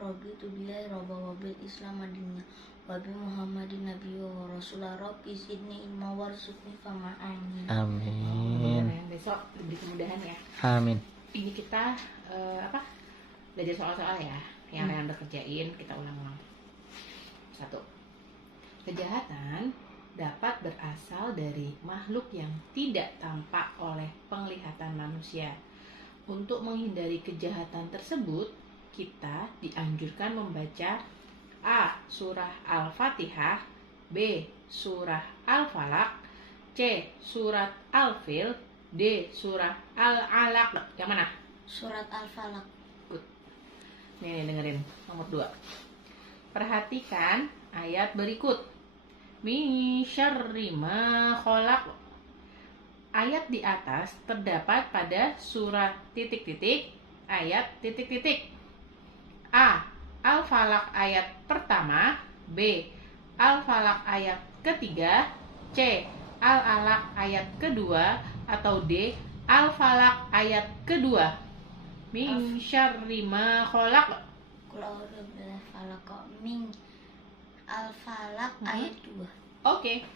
Raditu billahi robba wa bil Islam madinah wa bi Muhammadin nabiyya wa rasulah rabbi zidni ilma warzuqni fama amin. Amin. Besok lebih kemudahan ya. Amin. Ini kita belajar soal-soal ya. Yang kalian udah kerjain, kita ulang-ulang. 1. Kejahatan dapat berasal dari makhluk yang tidak tampak oleh penglihatan manusia. Untuk menghindari kejahatan tersebut, kita dianjurkan membaca A. Surah Al-Fatihah, B. Surah Al-Falaq, C. Surat Al-Fil, D. Surah Al-Alaq. Yang mana? Surat Al-Falaq. Good. Nih dengerin nomor 2. Perhatikan ayat berikut. Min syarri ma khalaq. Ayat di atas terdapat pada surat titik-titik ayat titik-titik. A. Al-Falaq ayat pertama, B. Al-Falaq ayat ketiga, C. Al-Alaq ayat kedua, atau D. Al-Falaq ayat kedua. Min syarri ma khalaq. Qul a'udzu billahi falaq min Al-Falaq ayat 2. Oke.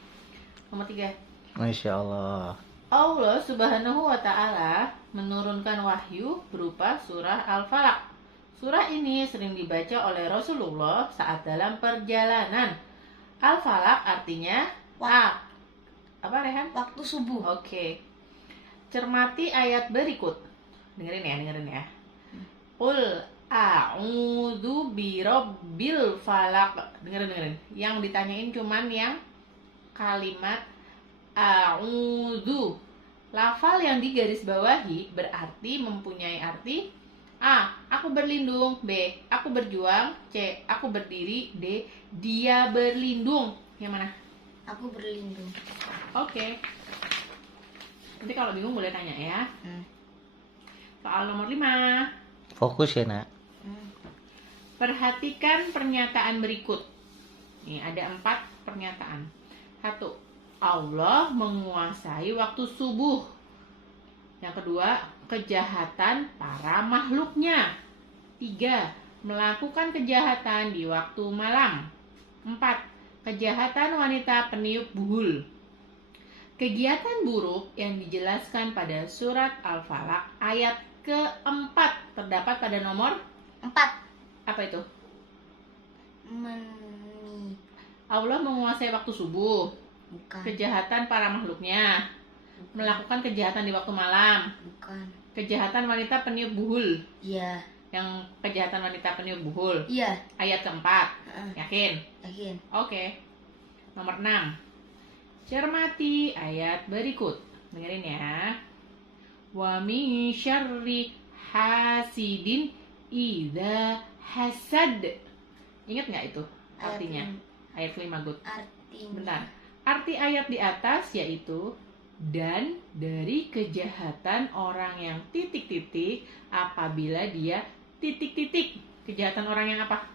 Nomor 3. Masya Allah. Allah Subhanahu wa Ta'ala menurunkan wahyu berupa surah Al-Falaq. Surah ini sering dibaca oleh Rasulullah saat dalam perjalanan. Al-Falaq artinya apa Rehan? Waktu subuh. Oke. Cermati ayat berikut. Dengerin ya. Qul a'udzu birabbil falaq. Dengerin. Yang ditanyain cuman yang kalimat a'udzu. Lafal yang digarisbawahi berarti mempunyai arti A. Aku berlindung, B. Aku berjuang, C. Aku berdiri, D. Dia berlindung. Yang mana? Aku berlindung. Oke. Nanti kalau bingung boleh tanya ya. Soal nomor 5. Fokus ya nak. Perhatikan pernyataan berikut. Nih ada 4 pernyataan. 1. Allah menguasai waktu subuh. Yang kedua, kejahatan para makhluknya. 3. Melakukan kejahatan di waktu malam. 4. Kejahatan wanita peniup buhul. Kegiatan buruk yang dijelaskan pada surat Al-Falaq ayat keempat terdapat pada nomor 4. apa itu? Allah Allah menguasai waktu subuh. bukan. Kejahatan para makhluknya. Melakukan kejahatan di waktu malam. Bukan. Kejahatan wanita peniup buhul. Iya. Yang kejahatan wanita peniup buhul. Iya. Ayat keempat. Yakin? Yakin. Oke. Nomor 6. Cermati ayat berikut. Dengerin ya. Wa min syarri hasidin idza hasad. Ingat nggak itu artinya? Ayat kelima, Gut. Artinya. Bentar. Arti ayat di atas yaitu dan dari kejahatan orang yang titik-titik apabila dia titik-titik. Kejahatan orang yang apa?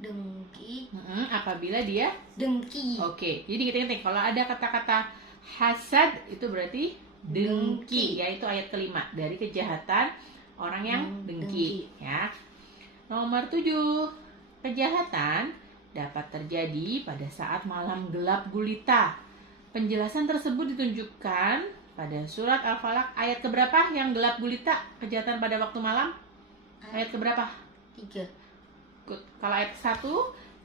Dengki. Apabila dia Dengki. Oke, jadi ingat-ingat kalau ada kata-kata hasad itu berarti dengki, yaitu ayat kelima dari kejahatan orang yang dengki. Ya. Nomor 7, kejahatan dapat terjadi pada saat malam gelap gulita. Penjelasan tersebut ditunjukkan pada surat Al-Falaq ayat keberapa yang gelap gulita kejahatan pada waktu malam? Ayat keberapa? 3. Good. Kalau ayat 1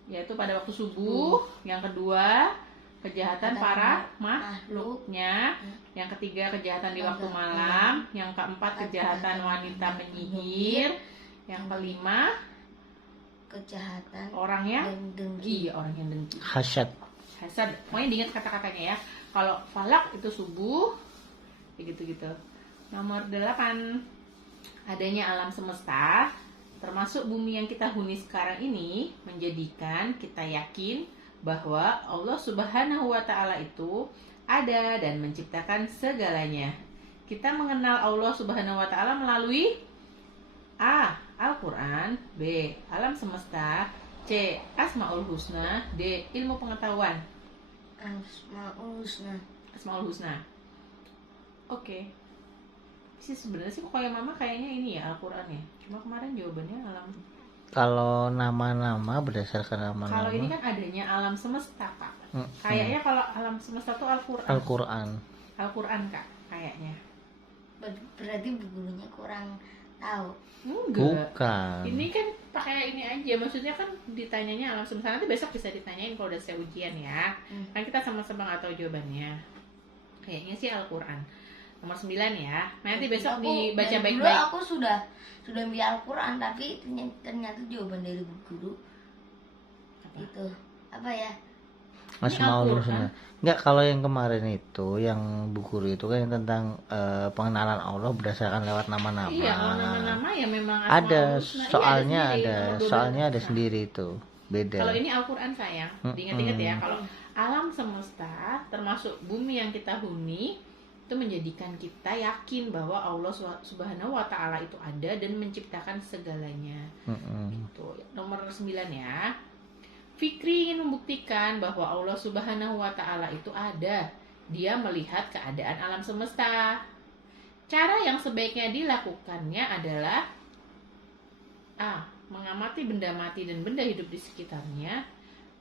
yaitu pada waktu subuh, yang kedua kejahatan para makhluknya, yang ketiga kejahatan di waktu malam, yang keempat kejahatan wanita penyihir, yang kelima Kejahatan orang yang dengki. orang yang dengki. Hasad. Hasad. Pokoknya diingat kata-katanya ya. Kalau falak itu subuh, kayak gitu-gitu. Nomor 8. Adanya alam semesta, termasuk bumi yang kita huni sekarang ini, menjadikan kita yakin bahwa Allah Subhanahu wa Ta'ala itu ada dan menciptakan segalanya. Kita mengenal Allah Subhanahu wa Ta'ala melalui A. Al-Quran, B. Alam semesta, C. Asmaul Husna, D. Ilmu pengetahuan. Asmaul Husna. Oke. Sih sebenarnya sih kok kayak mama kayaknya ini ya Al-Quran ya. Cuma kemarin jawabannya alam Kalau nama-nama berdasarkan Kalau ini nama-nama kan adanya alam semesta, Kak. Mm-mm. Kayaknya kalau alam semesta tuh Al-Qur'an. Al-Quran. Al-Qur'an, Kak, kayaknya. Berarti bu gurunya kurang tahu. Enggak. Bukan. Ini kan pakai ini aja, maksudnya kan ditanyanya alam semesta, nanti besok bisa ditanyain kalau udah saya ujian ya. Kan kita sama-sama nggak tahu jawabannya. Kayaknya sih Al-Qur'an. Nomor 9 ya. Nanti besok dibaca dari dulu baik-baik. aku sudah ambil Al-Quran, tapi ternyata jawaban dari bu guru Apa? itu apa ya? Asmaul Al-Quran. Husna. Enggak, kalau yang kemarin itu yang Bu Guru itu kan yang tentang pengenalan Allah berdasarkan lewat nama-nama. Iya, kalau nama-nama ya memang Ada Asmaul Husna. Iya, soalnya sendiri, ada nomor 12. soalnya ada Nah, sendiri itu. Beda. Kalau ini Al-Qur'an sayang, diingat-ingat ya, kalau alam semesta termasuk bumi yang kita huni itu menjadikan kita yakin bahwa Allah Subhanahu wa taala itu ada dan menciptakan segalanya. Tuh, nomor 9 ya. Fikri ingin membuktikan bahwa Allah Subhanahu wa taala itu ada. Dia melihat keadaan alam semesta. Cara yang sebaiknya dilakukannya adalah A. Mengamati benda mati dan benda hidup di sekitarnya.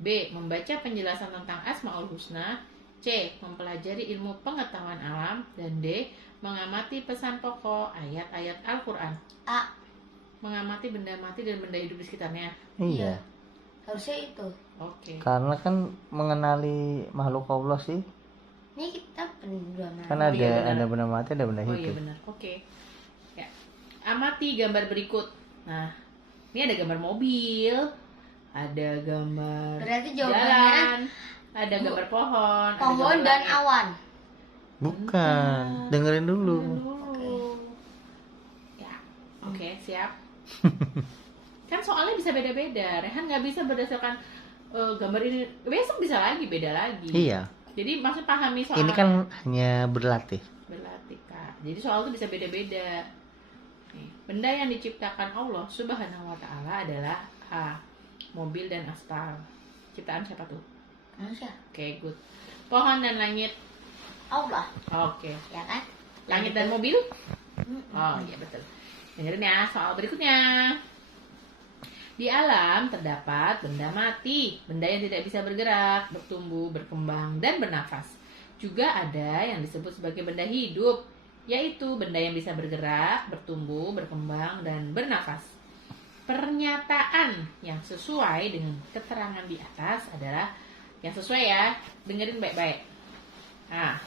B. Membaca penjelasan tentang Asmaul Husna. C. Mempelajari ilmu pengetahuan alam. Dan D. Mengamati pesan pokok ayat-ayat Al-Quran. A. Mengamati benda mati dan benda hidup di sekitarnya. Iya. Harusnya itu. Oke. Karena kan mengenali makhluk Allah sih. Ini kita berdua Kan Oh, ada iya, benar. ada benda mati, ada benda Oh iya hidup. benar. Oke. Ya. Amati gambar berikut. Nah, ini ada gambar mobil, ada gambar Berarti jawabannya jalan, ada gambar pohon, ada pohon gambar dan langit. awan. Bukan. Dengerin dulu. Ya, oke, siap. Kan soalnya bisa beda-beda. Rehan nggak bisa berdasarkan gambar ini. Besok bisa lagi, beda lagi. Iya. Jadi maksud pahami soal Ini kan hanya berlatih. berlatih, Kak. Jadi soal itu bisa beda-beda. Nih, benda yang diciptakan Allah Subhanahu wa taala adalah A. Mobil dan aspal. Ciptaan siapa tuh? Manusia. Oke, good. Pohon dan langit. Allah, Oke. ya kan? Langit dan mobil? Oh, iya betul. Dengerin ya soal berikutnya. Di alam terdapat benda mati, benda yang tidak bisa bergerak, bertumbuh, berkembang, dan bernafas. Juga ada yang disebut sebagai benda hidup, yaitu benda yang bisa bergerak, bertumbuh, berkembang, dan bernafas. Pernyataan yang sesuai dengan keterangan di atas adalah yang sesuai ya, dengerin baik-baik. Nah,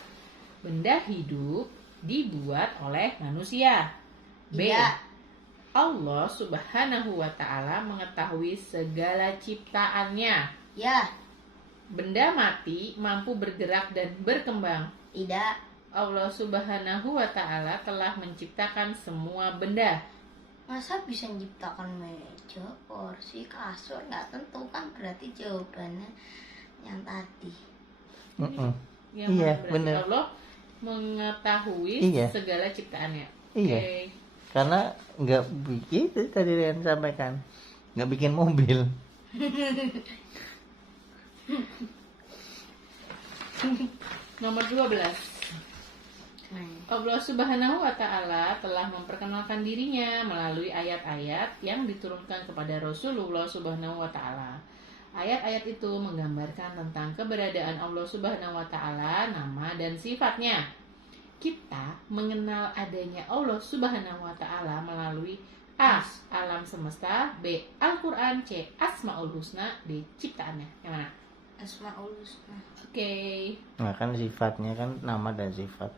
benda hidup dibuat oleh manusia. B. Iya. Allah Subhanahu wa taala mengetahui segala ciptaannya. Ya, Benda mati mampu bergerak dan berkembang. tidak. Allah Subhanahu wa taala telah menciptakan semua benda. Masa bisa menciptakan meja, kursi, kasur? Nggak tentu kan, berarti jawabannya yang tadi. Yang Iya, berarti benar. Allah mengetahui Iya. segala ciptaannya. Iya. Oke. Karena nggak bikin itu tadi Rian sampaikan, nggak bikin mobil. Nomor 12. Allah Subhanahu wa taala telah memperkenalkan dirinya melalui ayat-ayat yang diturunkan kepada Rasulullah Subhanahu wa taala. Ayat-ayat itu menggambarkan tentang keberadaan Allah Subhanahu wa taala, nama dan sifatnya. Kita mengenal adanya Allah Subhanahu wa taala melalui A. Alam semesta, B. Al-Qur'an, C. Asmaul Husna, D. Ciptaannya. Yang mana? Asmaul Husna. Oke. Nah kan sifatnya kan nama dan sifat.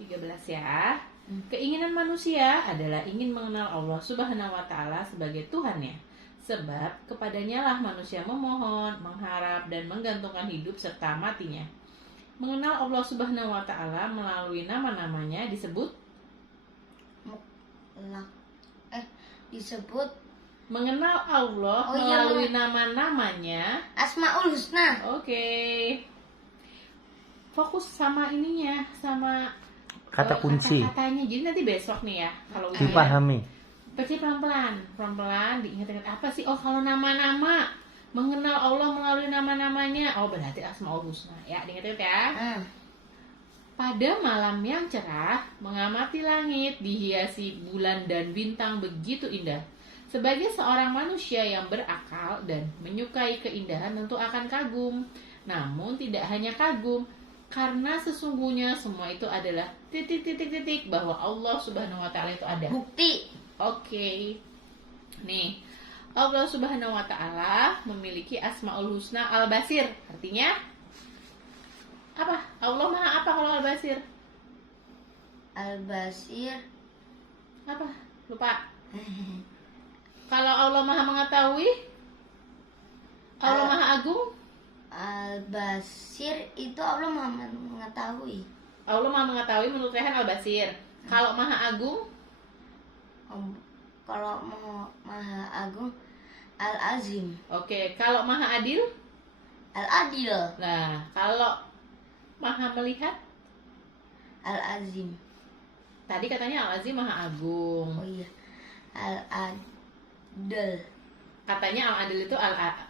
13 ya. Keinginan manusia adalah ingin mengenal Allah Subhanahu wa taala sebagai Tuhannya. Sebab kepadanya lah manusia memohon, mengharap dan menggantungkan hidup serta matinya. Mengenal Allah Subhanahu wa taala melalui nama-namanya disebut Disebut mengenal Allah Oh, iya, melalui nama-namanya. Asmaul Husna. Oke. Fokus sama ininya, sama Kata kunci kata-katanya. Jadi nanti besok nih ya kalau ujian. dipahami. Baca pelan-pelan diingat-ingat apa sih? Oh, kalau nama-nama, mengenal Allah melalui nama-namanya. Oh, berarti Asmaul Husna. Ya, diingat-ingat ya. Pada malam yang cerah, mengamati langit dihiasi bulan dan bintang begitu indah. Sebagai seorang manusia yang berakal dan menyukai keindahan tentu akan kagum. Namun tidak hanya kagum, karena sesungguhnya semua itu adalah titik-titik-titik bahwa Allah Subhanahu wa taala itu ada. Bukti. Oke. Nih, Allah Subhanahu wa taala memiliki Asmaul Husna Al-Basir. Artinya apa? Allah Maha apa kalau Al-Basir? Al-Basir. Apa? Lupa. Kalau Allah Maha mengetahui? Allah Maha Agung? Al-Basir itu Allah Maha mengetahui. Allah Maha mengetahui menurut Rehan Al-Basir. Kalau Maha Agung? Kalau Maha Agung Al-Azim. Oke, kalau Maha Adil? Al-Adil. Nah, kalau Maha melihat? Al-Azim. Tadi katanya Al-Azim Maha Agung. Oh iya. Al-Adil. Katanya Al-Adil itu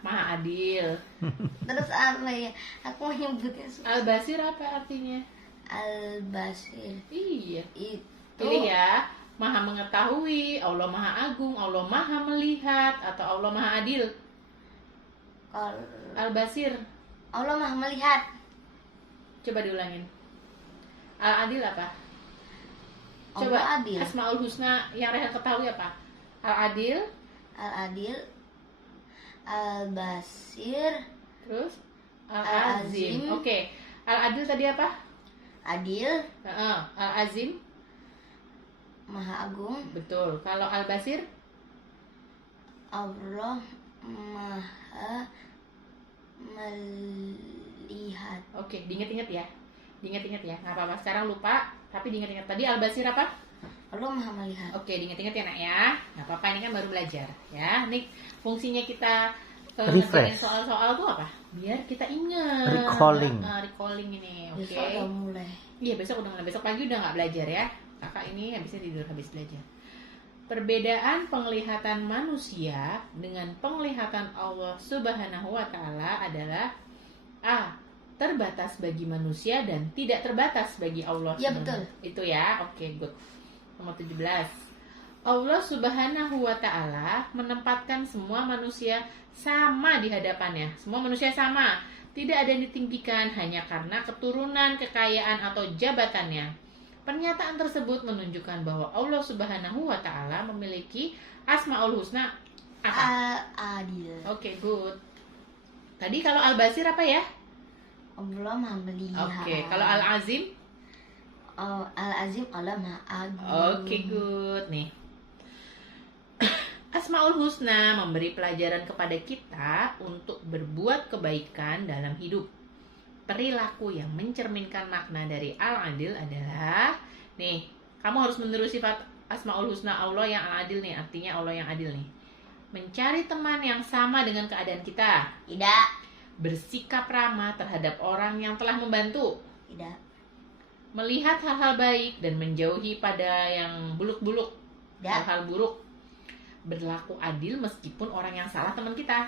Maha Adil. Terus apa ya? Aku mau nyebutnya Al-Basir apa artinya? Al-Basir. Iya. Itu Pilih ya. Maha mengetahui, Allah Maha Agung, Allah Maha melihat, atau Allah Maha Adil. kalau Al-Basir. Allah Maha melihat. Coba diulangin. Al-Adil apa? Allah Coba adil. Asmaul Husna yang Rehan ketahui apa? Al-Adil, Al-Adil. Al-Basir. terus Al-Azim. Al-Azim. Oke. Al-Adil tadi apa? Adil. Al-Azim. Maha Agung. Betul. Kalau Al-Basir? Allah Maha melihat. Oke, diinget-inget ya. Diinget-inget ya. Nggak apa-apa. Sekarang lupa, tapi diinget-inget. Tadi Al-Basir apa? Allah Maha melihat. Oke, diinget-inget ya nak ya. Nggak apa-apa, ini kan baru belajar ya. Ini fungsinya kita Refresh. ngerjain soal-soal tuh apa? Biar kita ingat. Recalling. Recalling ini. Oke. Besok udah mulai. Iya, besok udah mulai. Besok pagi udah nggak belajar ya. Kakak ini habisnya tidur habis belajar. Perbedaan penglihatan manusia dengan penglihatan Allah Subhanahu wa taala adalah A. Terbatas bagi manusia dan tidak terbatas bagi Allah. Ya, betul. Itu ya. Oke, good. Nomor 17. Allah Subhanahu wa taala menempatkan semua manusia sama di hadapannya. Semua manusia sama. Tidak ada yang ditinggikan hanya karena keturunan, kekayaan atau jabatannya. Pernyataan tersebut menunjukkan bahwa Allah Subhanahu wa taala memiliki Asmaul Husna apa? Al-Adil. Oke, good. Tadi kalau Al-Basir apa ya? Allah Maha melihat. Oke, kalau Al-Azim? Al-Azim Allah Maha Agung. Oke, good. Nih. Asmaul Husna memberi pelajaran kepada kita untuk berbuat kebaikan dalam hidup. Perilaku yang mencerminkan makna dari Al-Adil adalah, nih, kamu harus meniru sifat Asmaul Husna Allah yang Al-Adil nih, artinya Allah yang adil nih. Mencari teman yang sama dengan keadaan kita. Tidak. Bersikap ramah terhadap orang yang telah membantu. Tidak. Melihat hal-hal baik dan menjauhi pada yang buluk-buluk, Tidak. hal-hal buruk. Berlaku adil meskipun orang yang salah teman kita.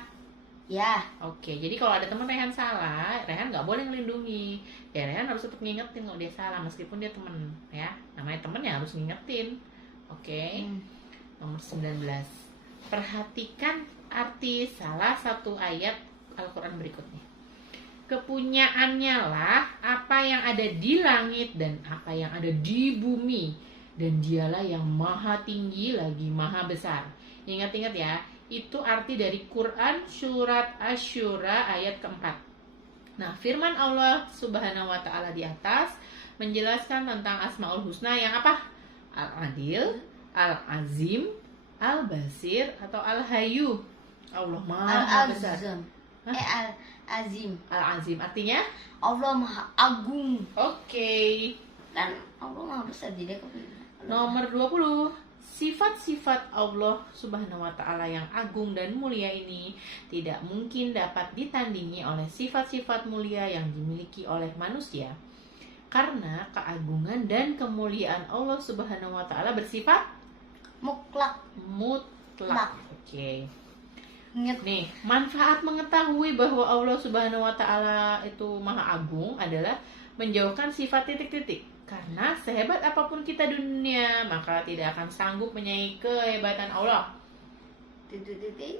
Ya. Oke, jadi kalau ada teman Rehan salah, Rehan nggak boleh ngelindungi. Ya Rehan harus tetap ngingetin kalau dia salah meskipun dia teman, ya. Namanya teman ya harus ngingetin. Oke. Nomor 19. Perhatikan arti salah satu ayat Al-Qur'an berikutnya. Kepunyaannya lah apa yang ada di langit dan apa yang ada di bumi, dan dialah yang maha tinggi lagi maha besar. Ingat-ingat ya, itu arti dari Quran surat Asy-Syura ayat keempat. Nah, firman Allah Subhanahu wa taala di atas menjelaskan tentang Asmaul Husna yang apa? Al-Adil, Al-Azim, Al-Basir atau Al-Hayyu. Allah Maha Besar. Al-Azim. Al-Azim. Al-Azim artinya Allah Maha Agung. oke. Dan Allah Maha Besar, jadi aku pilih. Nomor 20. Sifat-sifat Allah Subhanahu wa taala yang agung dan mulia ini tidak mungkin dapat ditandingi oleh sifat-sifat mulia yang dimiliki oleh manusia. Karena keagungan dan kemuliaan Allah Subhanahu wa taala bersifat Mutlak. mutlak. Oke. Ingat. Nih, manfaat mengetahui bahwa Allah Subhanahu wa taala itu Maha Agung adalah menjauhkan sifat titik-titik. Karena sehebat apapun kita di dunia, maka tidak akan sanggup menyaingi kehebatan Allah. titik.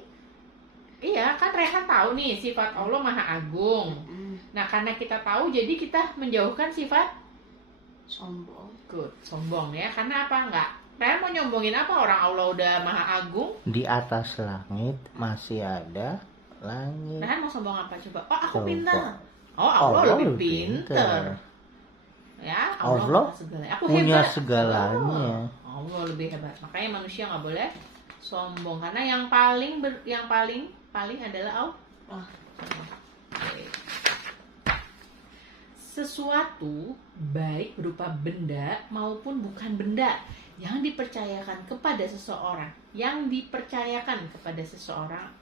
Iya, kan Rehan tahu nih sifat Allah Maha Agung. Nah, karena kita tahu, jadi kita menjauhkan sifat Sombong. sombong ya. Karena apa? Enggak. Rehan mau nyombongin apa? Orang Allah udah Maha Agung. Di atas langit masih ada langit. Rehan mau sombong apa coba? Oh, aku Coba. pintar. Oh, Allah lebih pinter. pintar. Ya, Allah Maha segala. Aku punya hebat. segalanya. Oh, Allah lebih hebat. Makanya manusia nggak boleh sombong, karena yang paling adalah Allah. Oke. Sesuatu baik berupa benda maupun bukan benda yang dipercayakan kepada seseorang,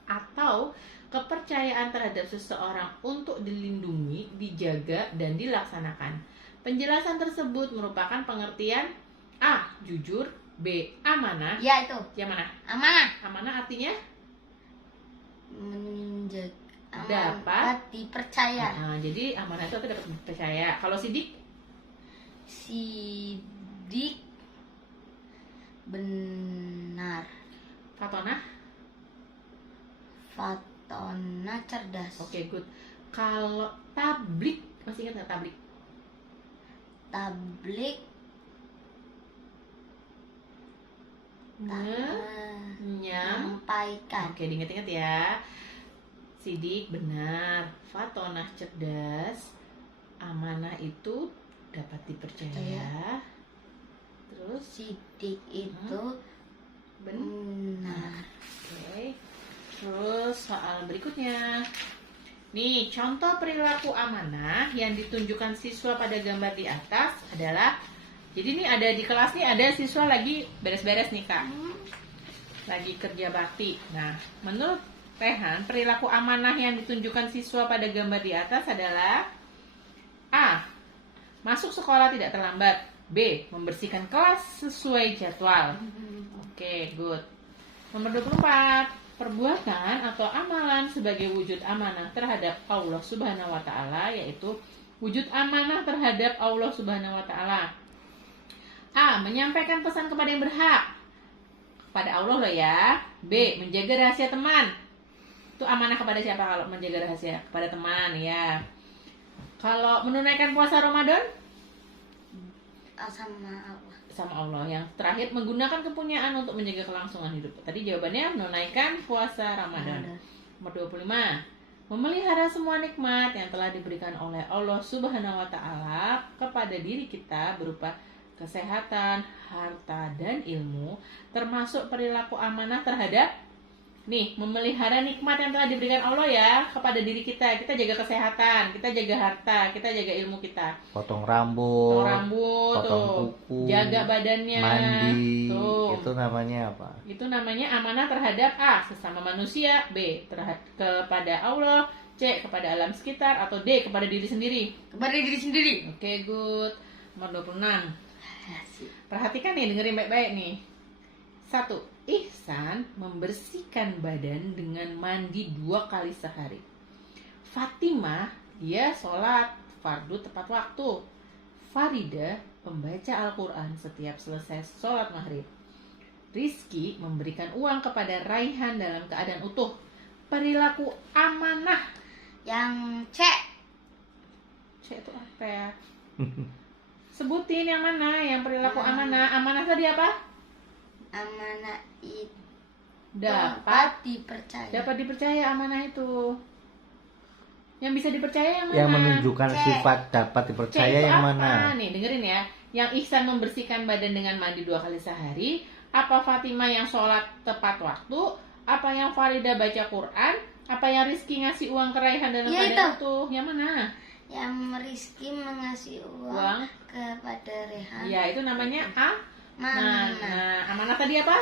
atau kepercayaan terhadap seseorang untuk dilindungi, dijaga, dan dilaksanakan. Penjelasan tersebut merupakan pengertian A. Jujur, B. Amanah. Ya itu. Yang mana? Amanah. Amanah artinya Dapat dipercaya. Nah, jadi amanah itu dapat dipercaya. Kalau sidik? Sidik benar. Fatonah? Fatona cerdas. Oke, good. Kalau tablik, masih ingat nggak tablik? Tablik menyampaikan. Oke, diingat-ingat ya. Sidik benar, Fatonah cerdas, amanah itu dapat dipercaya. Terus Sidik itu benar. Oke. Terus soal berikutnya. Nih, contoh perilaku amanah yang ditunjukkan siswa pada gambar di atas adalah, jadi nih ada di kelas nih ada siswa lagi beres-beres nih Kak. Lagi kerja bakti. Nah, menurut Rehan, perilaku amanah yang ditunjukkan siswa pada gambar di atas adalah A. Masuk sekolah tidak terlambat. B. Membersihkan kelas sesuai jadwal. Oke, good. Nomor 24. Perbuatan atau amalan sebagai wujud amanah terhadap Allah Subhanahu wa Ta'ala, yaitu wujud amanah terhadap Allah Subhanahu wa Ta'ala. A. Menyampaikan pesan kepada yang berhak, kepada Allah loh ya. B. Menjaga rahasia teman. Itu amanah kepada siapa kalau menjaga rahasia? Kepada teman ya. Kalau menunaikan puasa Ramadan? Sama Allah. Sama Allah. Yang terakhir, menggunakan kepunyaan untuk menjaga kelangsungan hidup. Tadi jawabannya menunaikan puasa Ramadan. Nomor 25. Memelihara semua nikmat yang telah diberikan oleh Allah Subhanahu wa Ta'ala kepada diri kita berupa kesehatan, harta, dan ilmu, termasuk perilaku amanah terhadap memelihara nikmat yang telah diberikan Allah ya kepada diri kita. Kita jaga kesehatan, kita jaga harta, kita jaga ilmu kita. Potong rambut, potong kuku, jaga badannya, mandi. Tuh. Itu namanya apa? Itu namanya amanah terhadap A. Sesama manusia, B. Kepada Allah, C. Kepada alam sekitar, atau D. Kepada diri sendiri. Kepada diri sendiri. Oke, good. Nomor 26. Perhatikan nih, dengerin baik-baik nih. 1. Ihsan membersihkan badan dengan mandi 2 kali sehari. Fatimah, dia sholat fardu tepat waktu. Farida membaca Al-Quran setiap selesai sholat maghrib. Rizky memberikan uang kepada Raihan dalam keadaan utuh. Perilaku amanah Yang C. C itu apa ya? Sebutin yang mana yang perilaku amanah. Amanah tadi apa? Amanah itu Dapat dipercaya. amanah itu. Yang bisa dipercaya yang mana? Yang menunjukkan C. sifat dapat dipercaya C itu yang apa? mana? Nih, dengerin ya. Yang Ihsan membersihkan badan dengan mandi 2 kali sehari. Apa Fatimah yang sholat tepat waktu? Apa yang Farida baca Quran? Apa yang Rizky ngasih uang ke Raihan dalam keadaan utuh? Yang mana? Yang Rizky mengasih uang kepada Rehan. Ya, itu namanya A. Mana? Nah, amanah tadi apa?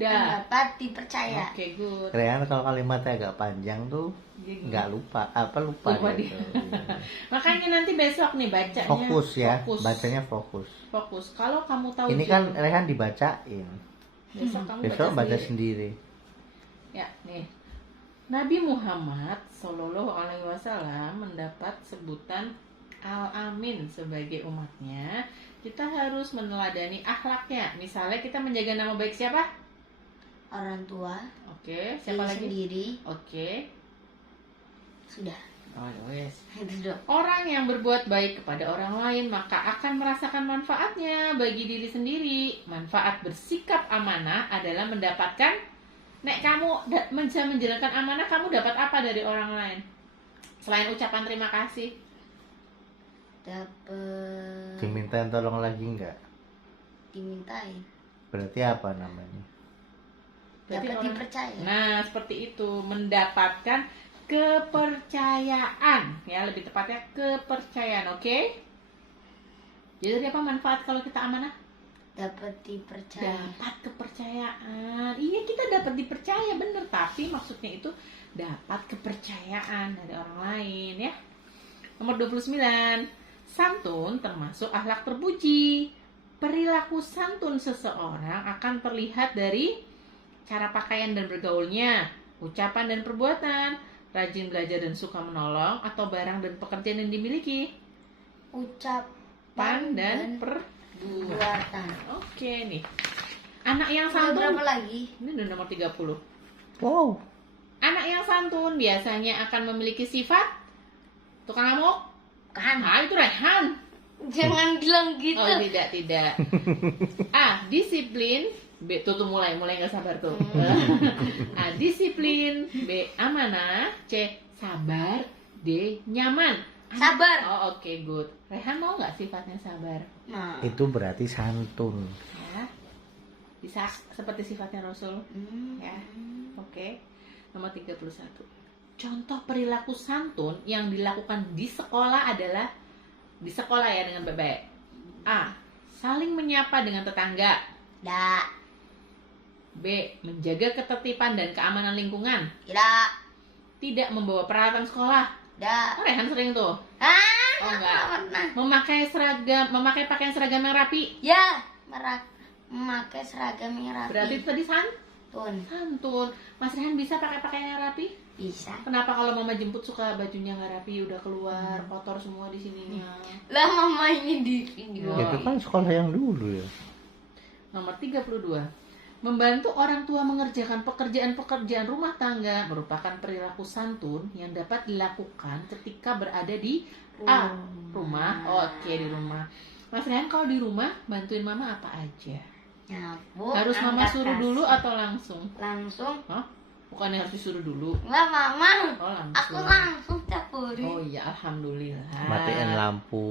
Dapat dipercaya. Oke, good. Rehan kalau kalimatnya agak panjang tuh nggak lupa lupa Lupa gitu. Makanya nanti besok nih bacanya Fokus ya, fokus. bacanya fokus. Fokus. Kalau kamu tahu Ini kan Rehan dibacain, besok kamu besok baca sendiri. sendiri. Ya, nih. Nabi Muhammad Shallallahu Alaihi Wasallam mendapat sebutan Al-Amin sebagai umatnya kita harus meneladani akhlaknya. Misalnya kita menjaga nama baik siapa? Orang tua, Oke, siapa diri lagi? sendiri, Oke. sudah. Oh, yes. Itu dong. Orang yang berbuat baik kepada orang lain maka akan merasakan manfaatnya bagi diri sendiri. Manfaat bersikap amanah adalah mendapatkan, nek kamu bisa menjalankan amanah, kamu dapat apa dari orang lain? Selain ucapan terima kasih. Dapat Dimintain tolong lagi nggak? dimintain, Berarti apa namanya? Berarti dapat orang- dipercaya. Nah, seperti itu, mendapatkan kepercayaan, ya lebih tepatnya kepercayaan, oke? Jadi apa manfaat kalau kita amanah? Dapat dipercaya. Dapat kepercayaan. Iya, kita dapat dipercaya, bener. Tapi maksudnya itu dapat kepercayaan dari orang lain, ya. Nomor 29. Santun termasuk akhlak terpuji. Perilaku santun seseorang akan terlihat dari cara pakaian dan bergaulnya, ucapan dan perbuatan, rajin belajar dan suka menolong, atau barang dan pekerjaan yang dimiliki, Ucapan dan dan perbuatan. perbuatan. Oke nih. Anak yang Ada santun. berapa lagi? Ini udah nomor 30. Wow. Anak yang santun biasanya akan memiliki sifat tukang ngamuk. Kan? Ah, itu Rehan. Jangan bilang gitu. Oh, tidak. A. Disiplin. B. Tuh mulai nggak sabar tuh. A. Disiplin. B. Amanah. C. Sabar. D. Nyaman. Sabar. Oh, oke, good. Rehan mau nggak sifatnya sabar? Nah. Itu berarti santun. Ya. Bisa seperti sifatnya Rasul. Ya. Oke. Nomor 31. Contoh perilaku santun yang dilakukan di sekolah adalah di sekolah ya dengan baik. A. Saling menyapa dengan tetangga. Tidak. B. Menjaga ketertiban dan keamanan lingkungan. Tidak. Tidak membawa peralatan sekolah. Tidak. Oh, Rehan sering tuh. Ah, Oh, enggak. pernah. Memakai pakaian seragam yang rapi. Ya, memakai seragam yang rapi. Berarti itu tadi Tun. santun. Mas Rehan bisa pakai pakaian yang rapi? Bisa. Kenapa kalau mama jemput suka bajunya nggak rapi, udah keluar kotor semua di sininya? Lah mama ini di video. Oh, Itu kan sekolah yang dulu ya. Nomor 32. Membantu orang tua mengerjakan pekerjaan-pekerjaan rumah tangga merupakan perilaku santun yang dapat dilakukan ketika berada di A. Rumah. Oh, oke, di rumah. Mas Rehan kalau di rumah bantuin mama apa aja? Nyapu. Harus mama angkat suruh kasur. dulu atau langsung? Langsung. Hah? Bukannya harus disuruh dulu? Enggak, mama. Oh, langsung. Aku langsung tiap hari. Oh iya, alhamdulillah. Matiin lampu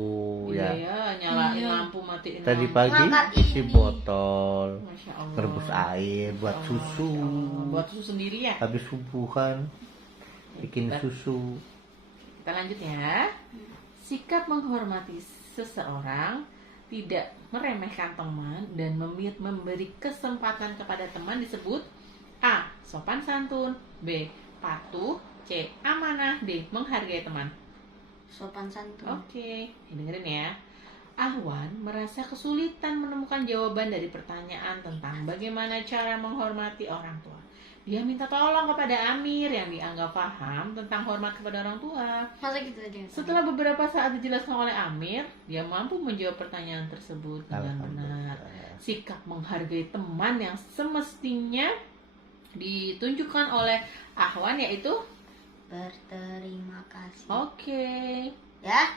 Iya, ya. nyalain Iya. lampu, matiin Tadi lampu. pagi Ngangkat isi ini. botol, Masya Allah. merebus air buat Oh, susu. Masya Allah. Buat susu sendiri ya? Habis subuh kan bikin Hebat. susu. Kita lanjut ya. Sikap menghormati seseorang, tidak meremehkan teman, dan memberi kesempatan kepada teman disebut A. Sopan santun. B. Patuh. C. Amanah. D. Menghargai teman. Sopan santun. Oke, dengerin ya. Ahwan merasa kesulitan menemukan jawaban dari pertanyaan tentang bagaimana cara menghormati orang tua. Dia minta tolong kepada Amir yang dianggap paham tentang hormat kepada orang tua. Masa gitu aja. Setelah beberapa saat dijelaskan oleh Amir, dia mampu menjawab pertanyaan tersebut dengan benar. Alhamdulillah. Sikap menghargai teman yang semestinya ditunjukkan oleh Ahwan yaitu Berterima kasih. oke. Ya.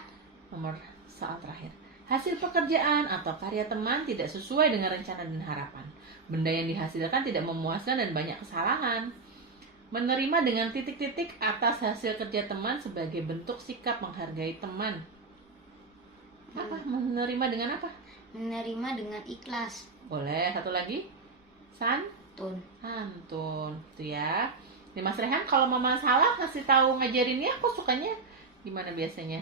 Nomor soal terakhir. Hasil pekerjaan atau karya teman tidak sesuai dengan rencana dan harapan. Benda yang dihasilkan tidak memuaskan dan banyak kesalahan. Menerima dengan titik-titik atas hasil kerja teman sebagai bentuk sikap menghargai teman. Apa? Menerima dengan apa? Menerima dengan ikhlas. Boleh, satu lagi. Santun. Itu ya. Nih Mas Rehan, kalau mama salah kasih tahu ngajarinnya, aku sukanya gimana biasanya?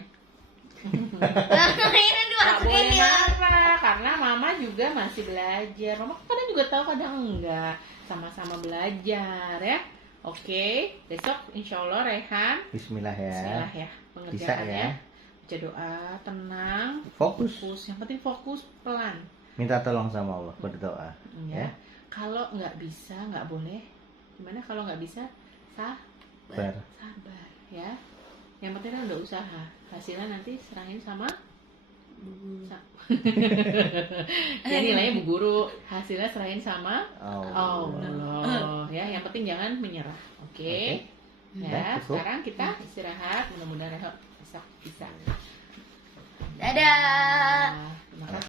Ini Nggak boleh dimasukin ya. marah karena mama juga masih belajar. Mama kadang juga tahu kadang enggak. Sama-sama belajar ya. Oke, besok insya Allah Rehan. Bismillah ya. Bismillah ya Bisa pengerjaannya. ya. Baca doa, tenang, Fokus. Yang penting fokus pelan. Minta tolong sama Allah, berdoa. Ya. Ya. Kalau nggak bisa nggak boleh. Gimana kalau nggak bisa? Ber. Sabar ya. Yang penting kan udah usaha. Hasilnya nanti serahin sama Bu Guru. Ya nilainya Bu Guru, hasilnya serahin sama Oh. Allah. Ya, yang penting jangan menyerah. Oke. Udah, Ya, cukup. sekarang kita istirahat. Mudah-mudahan besok bisa. Dadah.